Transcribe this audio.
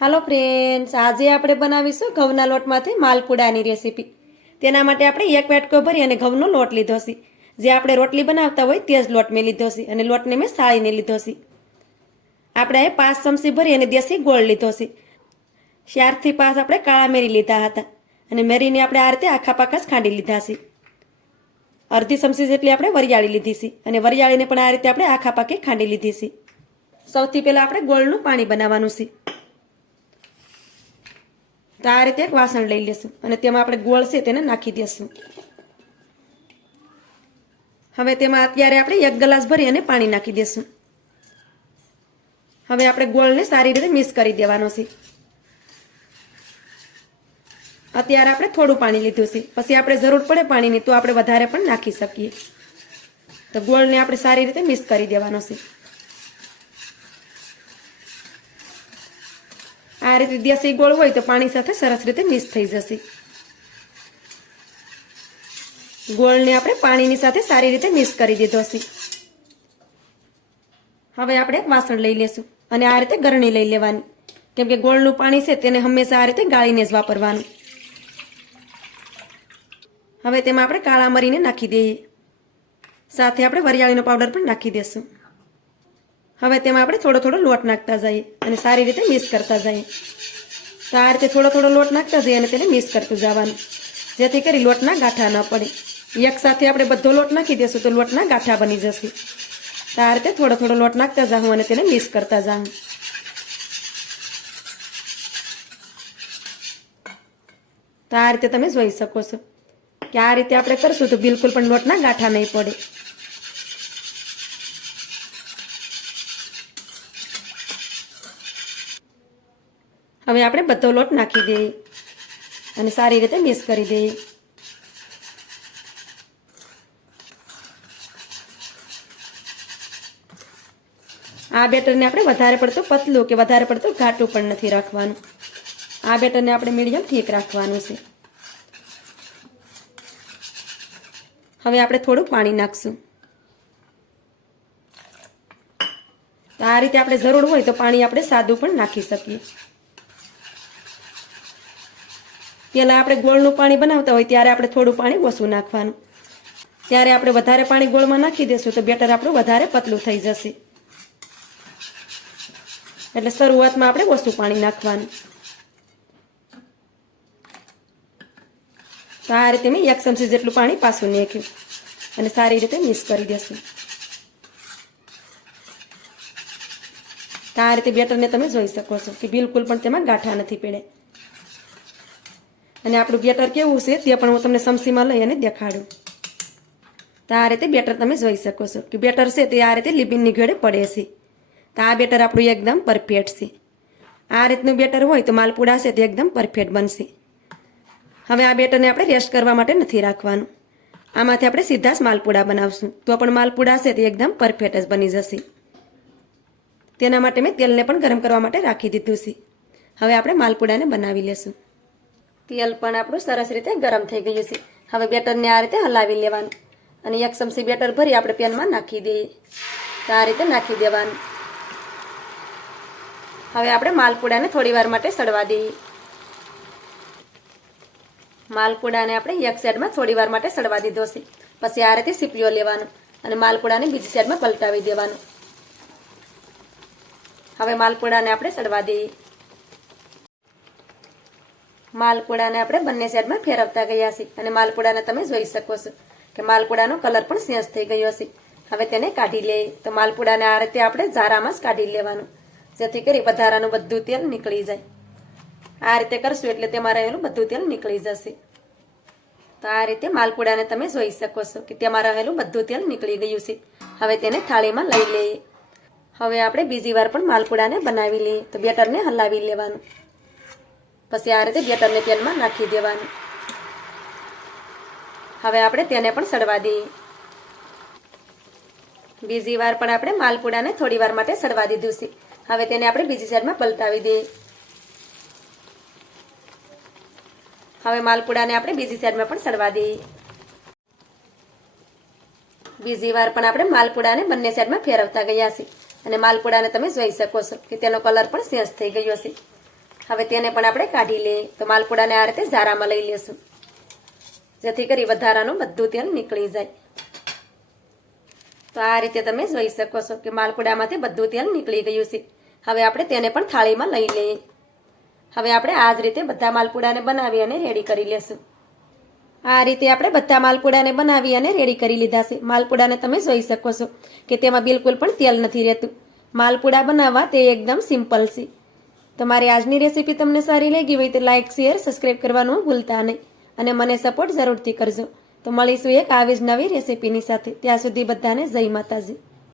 હાલો friends, આજે આપણે બનાવીશું ઘઉંના લોટમાંથી માલપુડાની રેસીપી. તેના માટે આપણે એક વાટકો ભરી અને ઘઉંનો લોટ લીધો છે. જે આપણે રોટલી બનાવતા હોય તે જ લોટ મેં લીધો છે અને લોટને મેં સાળીને લીધો છે. આપણે 5 ચમચી ભરી અને દેશી ગોળ લીધો છે. 4 થી 5 આપણે કાળા મેરી લીધા હતા અને મેરીને આપણે આ રીતે આખા પાકા જ ખાંડી લીધા છે. અડધી ચમચી જેટલી આપણે વરિયાળી લીધી છે અને વરિયાળીને પણ આ રીતે આપણે આખા પાકે ખાંડી લીધી છે. સૌથી પહેલાં આપણે ગોળનું પાણી બનાવવાનું છે. તો આ રીતે એક વાસણ લઈ લેશું અને તેમાં આપણે ગોળ છે તેને નાખી દઈશું. હવે તેમાં અત્યારે આપણે 1 ગ્લાસ ભરી અને પાણી નાખી દઈશું. હવે આપણે ગોળને સારી રીતે મિક્સ કરી દેવાનો છે. અત્યારે આપણે થોડું પાણી લીધું છે, પછી આપણે જરૂર પડે પાણીની તો આપણે વધારે પણ નાખી શકીએ. તો ગોળને આપણે સારી રીતે મિક્સ કરી દેવાનો છે. આ રીતે દેશી ગોળ હોય તો પાણી સાથે સરસ રીતે મિક્સ થઈ જશે. ગોળને આપણે પાણીની સાથે સારી રીતે મિક્સ કરી દીધો છે. હવે આપણે એક વાસણ લઈ લેશું અને આ રીતે ગરણી લઈ લેવાની, કેમ કે ગોળનું પાણી છે તેને હંમેશા આ રીતે ગાળીને જ વાપરવાનું. હવે તેમાં આપણે કાળા મરીને નાખી દઈએ, સાથે આપણે વરિયાળીનો પાવડર પણ નાખી દઈશું. હવે તેમાં આપણે થોડો થોડો લોટ નાખતા જઈએ અને સારી રીતે મિક્સ કરતા જઈએ. તો આ રીતે થોડો થોડો લોટ નાખતા જઈએ અને તેને મિક્સ કરતું જવાનું, જેથી કરી લોટના ગાંઠા ન પડે. એક સાથે આપણે બધો લોટ નાખી દઈશું તો લોટના ગાંઠા બની જશે. તો આ રીતે થોડો થોડો લોટ નાખતા જાઉં અને તેને મિક્સ કરતા જાઉં. તો આ રીતે તમે જોઈ શકો છો કે આ રીતે આપણે કરશું તો બિલકુલ પણ લોટના ગાંઠા નહીં પડે. હવે આપણે બધો લોટ નાખી દઈએ અને સારી રીતે મિક્સ કરી દઈએ. આ બેટરને આપણે વધારે પડતું પતલું કે વધારે પડતું ઘાટું પણ નથી રાખવાનું. આ બેટરને આપણે મીડિયમ ઠીક રાખવાનું છે. હવે આપણે થોડું પાણી નાખશું. તો આ રીતે આપણે જરૂર હોય તો પાણી આપણે સાદું પણ નાખી શકીએ. પહેલાં આપણે ગોળનું પાણી બનાવતા હોય ત્યારે આપણે થોડું પાણી ઓછું નાખવાનું. ત્યારે આપણે વધારે પાણી ગોળમાં નાખી દઈશું તો બેટર આપણું વધારે પતલું થઈ જશે. એટલે શરૂઆતમાં આપણે ઓછું પાણી નાખવાનું. તો આ રીતે મેં 1 ચમચી જેટલું પાણી પાછું નાખ્યું અને સારી રીતે મિક્સ કરી દેશું. તો આ રીતે બેટરને તમે જોઈ શકો છો કે બિલકુલ પણ તેમાં ગાંઠા નથી પડ્યા. અને આપણું બેટર કેવું છે તે પણ હું તમને ચમચીમાં લઈ અને દેખાડું. તો આ રીતે બેટર તમે જોઈ શકો છો કે બેટર છે તે આ રીતે લીબીનની ઘેડે પડે છે. તો આ બેટર આપણું એકદમ પરફેક્ટ છે. આ રીતનું બેટર હોય તો માલપુડા છે તે એકદમ પરફેક્ટ બનશે. હવે આ બેટરને આપણે રેસ્ટ કરવા માટે નથી રાખવાનું. આમાંથી આપણે સીધા જ માલપુડા બનાવશું તો પણ માલપુડા છે તે એકદમ પરફેક્ટ જ બની જશે. તેના માટે મેં તેલને પણ ગરમ કરવા માટે રાખી દીધું છે. હવે આપણે માલપુડાને બનાવી લેશું. તેલ પણ આપણું સરસ રીતે ગરમ થઈ ગયું છે. હવે બેટરને આ રીતે હલાવી લેવાનું અને 1 ચમચી બેટર ભરી આપણે પેનમાં નાખી દઈએ. તો આ રીતે નાખી દેવાનું. હવે આપણે માલપુડાને થોડી વાર માટે સડવા દઈએ. માલપુડાને આપણે એક સાઈડમાં થોડી વાર માટે સડવા દીધો છે. પછી આ રીતે સીપીઓ લેવાનું અને માલપુડાને બીજી સાઈડમાં પલટાવી દેવાનું. હવે માલપુડાને આપણે સડવા દઈએ. માલપુડાને આપણે બંને સાઈડમાં ફેરવતા ગયા છે અને માલપુડાને તમે જોઈ શકો છો કે માલપુડાનો કલર પણ ચેન્જ થઈ ગયો છે. હવે તેને કાઢી લઈએ. તો માલપુડાને આ રીતે આપણે ઝારામાં જ કાઢી લેવાનું, જેથી કરી વધારાનું બધું તેલ નીકળી જાય. આ રીતે કરશું એટલે તેમાં રહેલું બધું તેલ નીકળી જશે. તો આ રીતે માલપુડાને તમે જોઈ શકો છો કે તેમાં રહેલું બધું તેલ નીકળી ગયું છે. હવે તેને થાળીમાં લઈ લઈએ. હવે આપણે બીજી વાર પણ માલપુડાને બનાવી લઈએ. તો બેટરને હલાવી લેવાનું. પછી આ રીતે બેટરને પેનમાં નાખી દેવાનું. હવે આપણે તેને પણ સડવા દઈએ. બીજી વાર પણ આપણે માલપુડાને થોડી વાર માટે સડવા દીધું છે. હવે તેને આપણે બીજી સાઈડમાં પલટાવી દઈએ. હવે માલપુડાને આપણે બીજી સાઈડમાં પણ સડવા દઈએ. બીજી વાર પણ આપણે માલપુડાને બંને સાઈડમાં ફેરવતા ગયા છે અને માલપુડાને તમે જોઈ શકો છો કે તેનો કલર પણ ચેન્જ થઈ ગયો છે. હવે તેને પણ આપણે કાઢી લઈએ. તો માલપુડાને આ રીતે ઝારામાં લઈ લેશું, જેથી કરી વધારાનું બધું તેલ નીકળી જાય. તો આ રીતે તમે જોઈ શકો છો કે માલપુડામાંથી બધું તેલ નીકળી ગયું છે. હવે આપણે તેને પણ થાળીમાં લઈ લઈએ. હવે આપણે આ જ રીતે બધા માલપુડાને બનાવી અને રેડી કરી લેશું. આ રીતે આપણે બધા માલપુડાને બનાવી અને રેડી કરી લીધા છે. માલપુડાને તમે જોઈ શકો છો કે તેમાં બિલકુલ પણ તેલ નથી રહેતું. માલપુડા બનાવવા તે એકદમ સિમ્પલ છે. તમારી આજની રેસીપી તમને સારી લાગી હોય તો લાઇક, શેર, સબસ્ક્રાઈબ કરવાનું ભૂલતા નહીં અને મને સપોર્ટ જરૂરથી કરજો. તો મળીશું એક આવી જ નવી રેસીપીની સાથે. ત્યાં સુધી બધાને જય માતાજી.